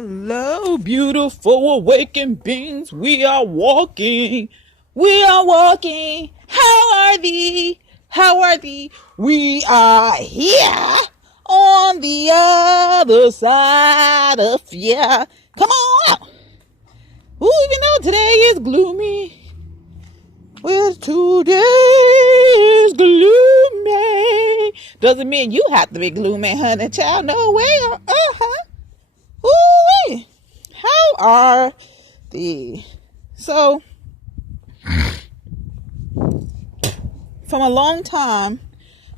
Hello, beautiful awakened beings. We are walking. We are walking. How are thee? How are thee? We are here on the other side of fear. Come on out. Ooh, even though today is gloomy. Well, today is gloomy. Doesn't mean you have to be gloomy, honey child. No way. Ooh, how are thee? So, from a long time,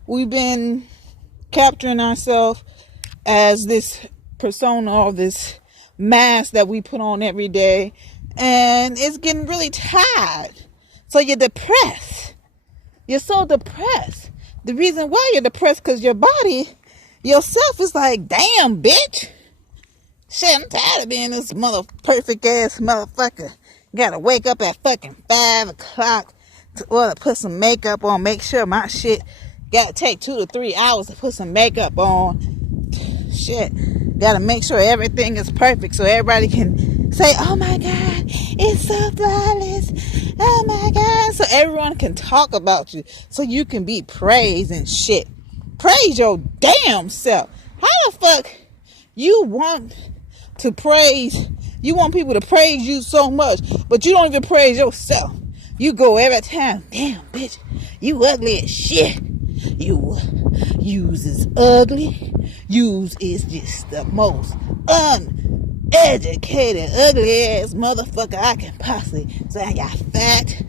we've been capturing ourselves as this persona or this mask that we put on every day, and it's getting really tired. So you're depressed. You're so depressed. The reason why you're depressed because your body, yourself is like, damn, bitch. Shit, I'm tired of being this perfect ass motherfucker. Gotta wake up at fucking 5 o'clock to put some makeup on. Make sure my shit gotta take 2 to 3 hours to put some makeup on. Shit, gotta make sure everything is perfect so everybody can say, oh my god, it's so flawless. Oh my god. So everyone can talk about you. So you can be praised and shit. Praise your damn self. How the fuck you want to praise, you want people to praise you so much, but you don't even praise yourself. You go every time, damn bitch, you ugly as shit. Yous is ugly. Yous is just the most uneducated, ugly ass motherfucker I can possibly say. Y'all fat.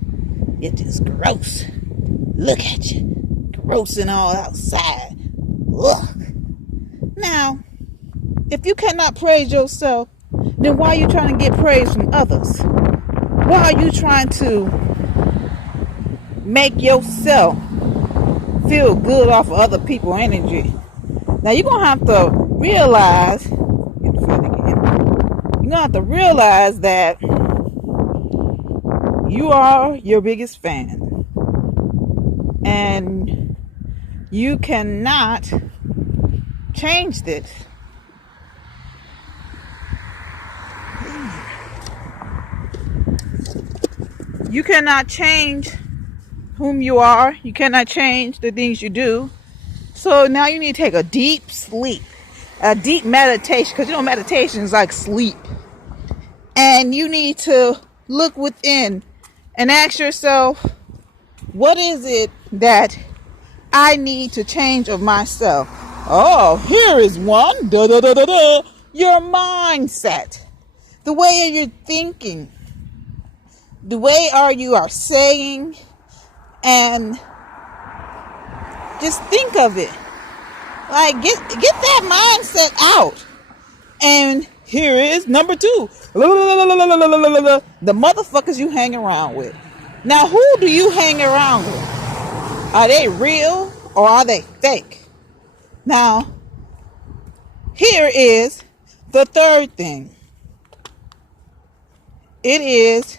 You're just gross. Look at you. Gross and all outside. Ugh. Now, if you cannot praise yourself, then why are you trying to get praise from others? Why are you trying to make yourself feel good off of other people's energy? Now you're going to have to realize, you're going to have to realize that you are your biggest fan. And you cannot change this. You cannot change whom you are. You cannot change the things you do. So now you need to take a deep sleep, a deep meditation, because you know meditation is like sleep. And you need to look within and ask yourself, what is it that I need to change of myself? Oh, here is one. Da, da, da, da, da. Your mindset, the way you're thinking, the way you are saying, and just think of it. Like, get that mindset out. And here is number 2. The motherfuckers you hang around with. Now, who do you hang around with? Are they real or are they fake? Now, here is the third thing. It is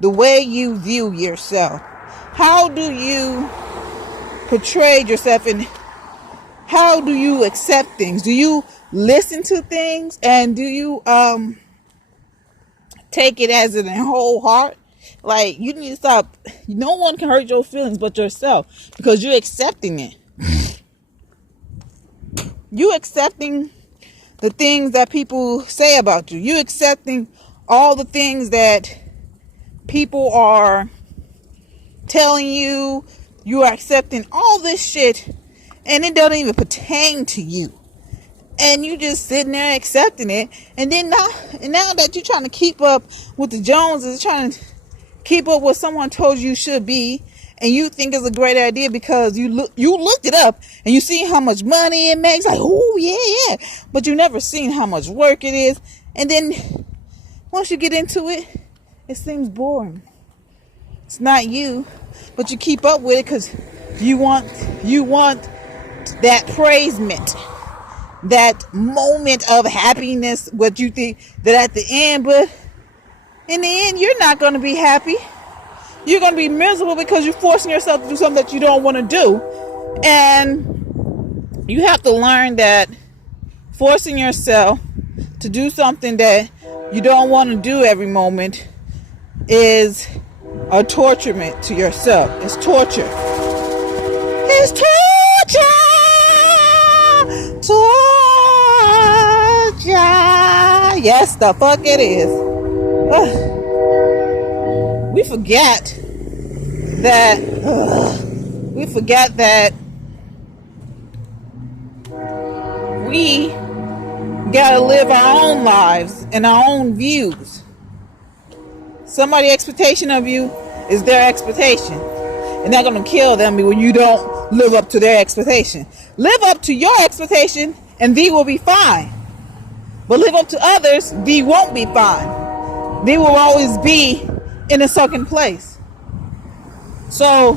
the way you view yourself. How do you portray yourself and how do you accept things? Do you listen to things and do you take it as in a whole heart? Like, you need to stop. No one can hurt your feelings but yourself because you're accepting it. You accepting the things that people say about you. You accepting all the things that people are telling you. You are accepting all this shit and it doesn't even pertain to you. And you just sitting there accepting it. And then now that you're trying to keep up with the Joneses, trying to keep up what someone told you should be, and you think it's a great idea because you looked it up and you see how much money it makes. Like, oh yeah. But you never seen how much work it is. And then once you get into it, it seems boring. It's not you, but you keep up with it because you want that praisement, that moment of happiness, what you think that at the end, but in the end, you're not going to be happy. You're going to be miserable because you're forcing yourself to do something that you don't want to do. And you have to learn that forcing yourself to do something that you don't want to do every moment is a torturement to yourself. It's torture. It's torture. Torture. Yes, the fuck it is. We forget that. We forget that we gotta live our own lives and our own views. Somebody's expectation of you is their expectation, and they're gonna kill them when you don't live up to their expectation. Live up to your expectation and thee will be fine, but live up to others, thee won't be fine. Thee will always be in a second place. So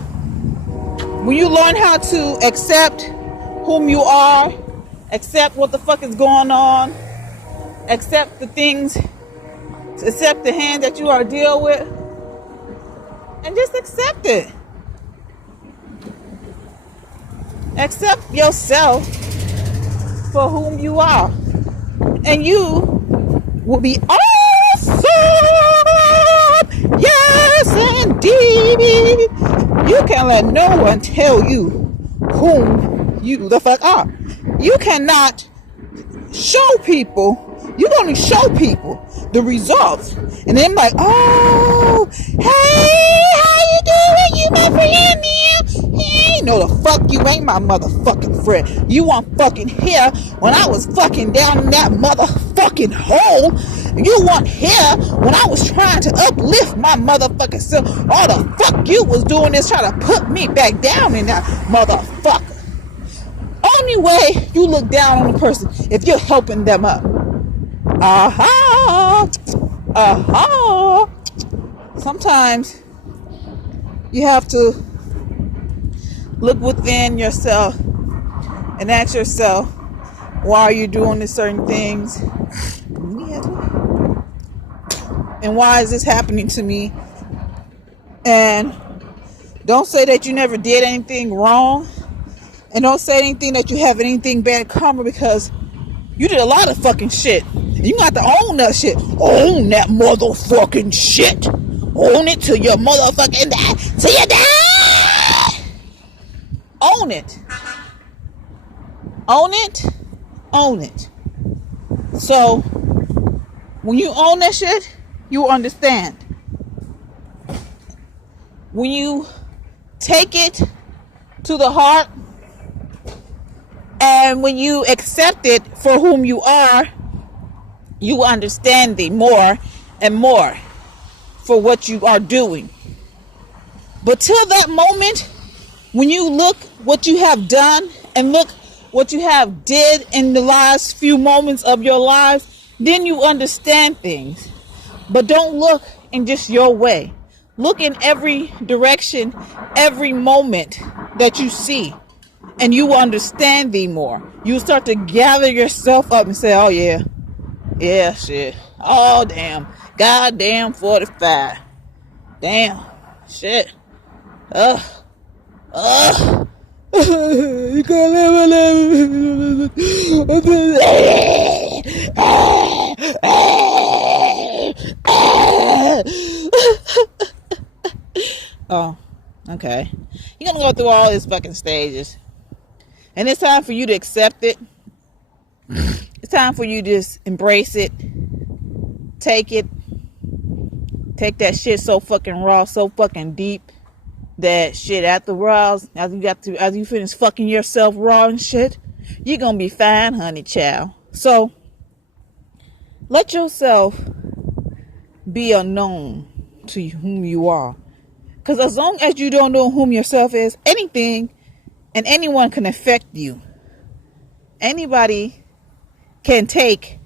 when you learn how to accept whom you are, accept what the fuck is going on, accept the things, accept the hand that you are dealing with, and just accept it. Accept yourself for whom you are, and you will be awesome. Yes, indeed. You can't let no one tell you whom you the fuck are. You cannot show people. You only show people the results, and then like, oh, hey, how you doing? You my friend now? Hey, no, the fuck you ain't my motherfucking friend. You weren't fucking here when I was fucking down in that motherfucking hole. You weren't here when I was trying to uplift my motherfucking self. All the fuck you was doing is trying to put me back down in that motherfucker. Only way you look down on a person if you're helping them up. Sometimes you have to look within yourself and ask yourself, why are you doing these certain things? And why is this happening to me? And don't say that you never did anything wrong. And don't say anything that you have anything bad karma, because you did a lot of fucking shit. You got to own that shit. Own that motherfucking shit. Own it till your motherfucking die. Till you die. Own it. Own it. Own it. So, when you own that shit, you understand. When you take it to the heart, and when you accept it for whom you are, you understand thee more and more for what you are doing. But till that moment, when you look what you have done and look what you have did in the last few moments of your lives, then you understand things. But don't look in just your way. Look in every direction, every moment that you see. And you will understand thee more. You start to gather yourself up and say, oh yeah. Yeah, shit. Oh, damn. Goddamn 45. Damn. Shit. You can't live. Oh, okay. You're gonna go through all these fucking stages. And it's time for you to accept it. It's time for you to just embrace it. Take it. Take that shit so fucking raw, so fucking deep. That shit afterwards, as you finish fucking yourself raw and shit, you're gonna be fine, honey child. So let yourself be unknown to whom you are. Because as long as you don't know whom yourself is, anything and anyone can affect you. Anybody can take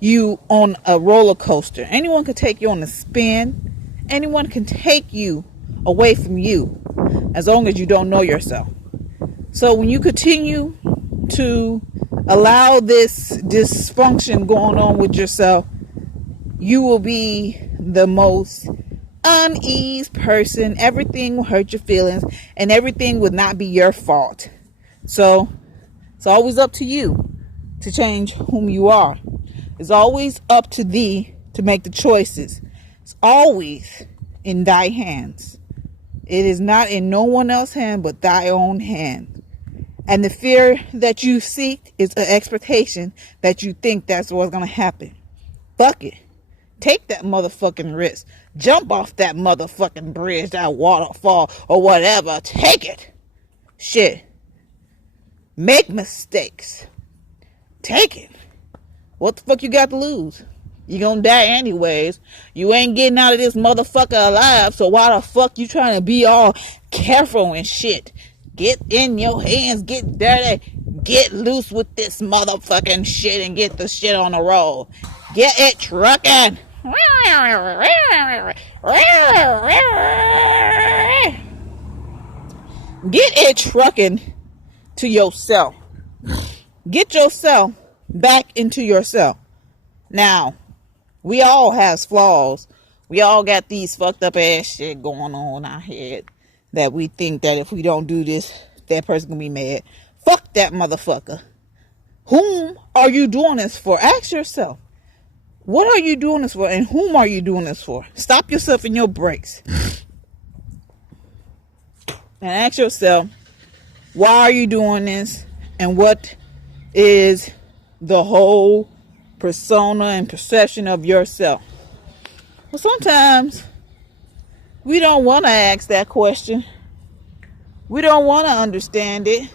you on a roller coaster. Anyone can take you on a spin. Anyone can take you away from you as long as you don't know yourself. So when you continue to allow this dysfunction going on with yourself, you will be the most uneasy person. Everything will hurt your feelings and everything will not be your fault. So it's always up to you to change whom you are. It's always up to thee to make the choices. It's always in thy hands. It is not in no one else's hand but thy own hand. And the fear that you seek is an expectation that you think that's what's going to happen. Fuck it. Take that motherfucking risk. Jump off that motherfucking bridge, that waterfall, or whatever. Take it. Shit. Make mistakes. Take it. What the fuck you got to lose? You gonna die anyways. You ain't getting out of this motherfucker alive, so why the fuck you trying to be all careful and shit? Get in your hands, get dirty, get loose with this motherfucking shit and get the shit on the road. Get it trucking. Get it trucking to yourself. Get yourself back into yourself. Now, we all have flaws. We all got these fucked up ass shit going on in our head that we think that if we don't do this, that person gonna be mad. Fuck that motherfucker. Whom are you doing this for? Ask yourself. What are you doing this for? And whom are you doing this for? Stop yourself in your brakes. And ask yourself, why are you doing this? And what is the whole persona and perception of yourself? Well, sometimes we don't want to ask that question. We don't want to understand it.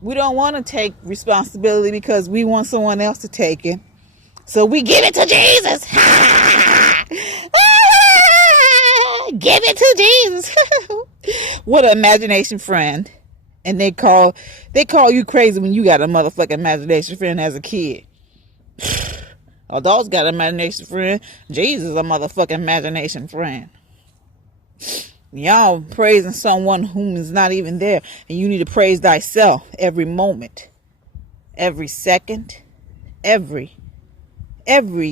We don't want to take responsibility because we want someone else to take it. So we give it to Jesus. Give it to Jesus. What an imagination friend. And they call you crazy when you got a motherfucking imagination friend as a kid. Adults got an imagination friend. Jesus is a motherfucking imagination friend. Y'all praising someone whom is not even there. And you need to praise thyself every moment. Every second. Every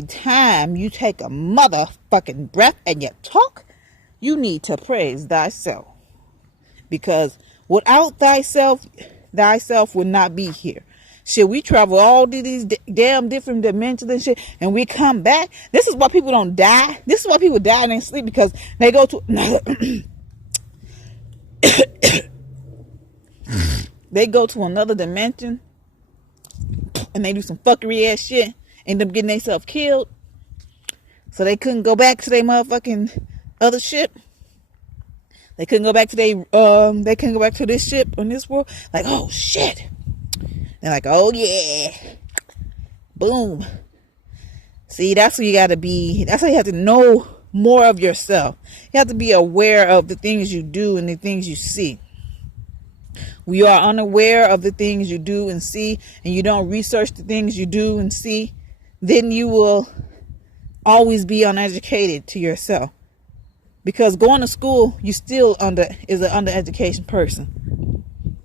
time you take a motherfucking breath and you talk, you need to praise thyself. Because without thyself would not be here. Shit, we travel all these damn different dimensions and shit, and we come back. This is why people don't die. This is why people die in their sleep, because they go to they go to another dimension and they do some fuckery ass shit, end up getting themselves killed, so they couldn't go back to their motherfucking other ship. They couldn't go back to they couldn't go back to this ship on this world. Like, oh shit. They're like, oh yeah. Boom. See, that's what you gotta be. That's why you have to know more of yourself. You have to be aware of the things you do and the things you see. When you are unaware of the things you do and see, and you don't research the things you do and see, then you will always be uneducated to yourself. Because going to school, you still is an undereducated person.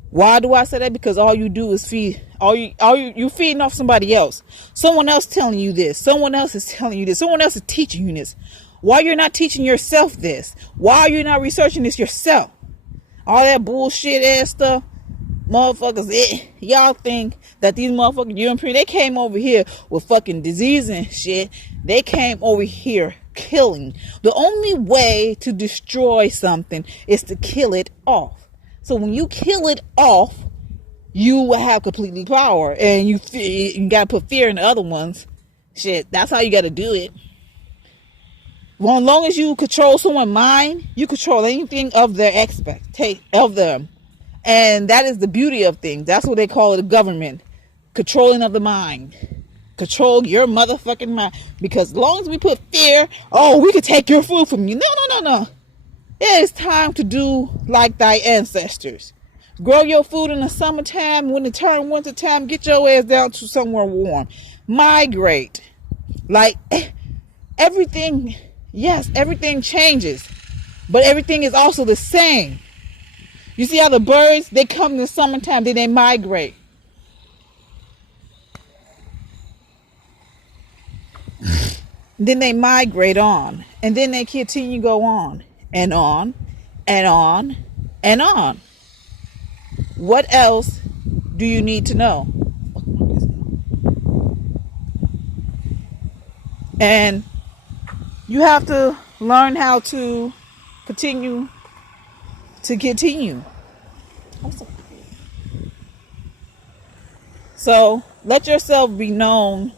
Why do I say that? Because all you do is feed. You feeding off somebody else. Someone else telling you this. Someone else is telling you this. Someone else is teaching you this. Why you're not teaching yourself this? Why are you not researching this yourself? All that bullshit ass stuff. Motherfuckers, y'all think that these motherfucking Europeans, they came over here with fucking disease and shit. They came over here killing. The only way to destroy something is to kill it off. So when you kill it off, you will have completely power, and you gotta put fear in the other ones. Shit, that's how you gotta do it. Well, as long as you control someone's mind, you control anything of their expectation of them. And that is the beauty of things. That's what they call it, the government. Controlling of the mind. Control your motherfucking mind. Because as long as we put fear, oh, we could take your food from you. No. It is time to do like thy ancestors. Grow your food in the summertime. When it turns winter time, get your ass down to somewhere warm. Migrate. Like, everything, yes, everything changes. But everything is also the same. You see how the birds, they come in the summertime, then they migrate. Then they migrate on. And then they continue to go on. And on. And on. And on. What else do you need to know? And you have to learn how to continue to continue. So let yourself be known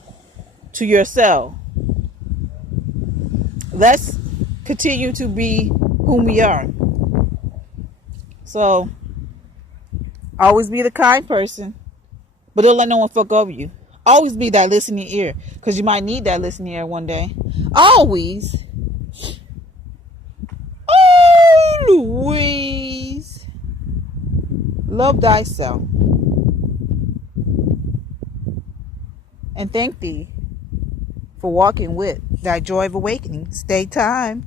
to yourself. Let's continue to be whom we are. So always be the kind person, but don't let no one fuck over you. Always be that listening ear, because you might need that listening ear one day. Always love thyself, and thank thee for walking with thy joy of awakening. Stay time.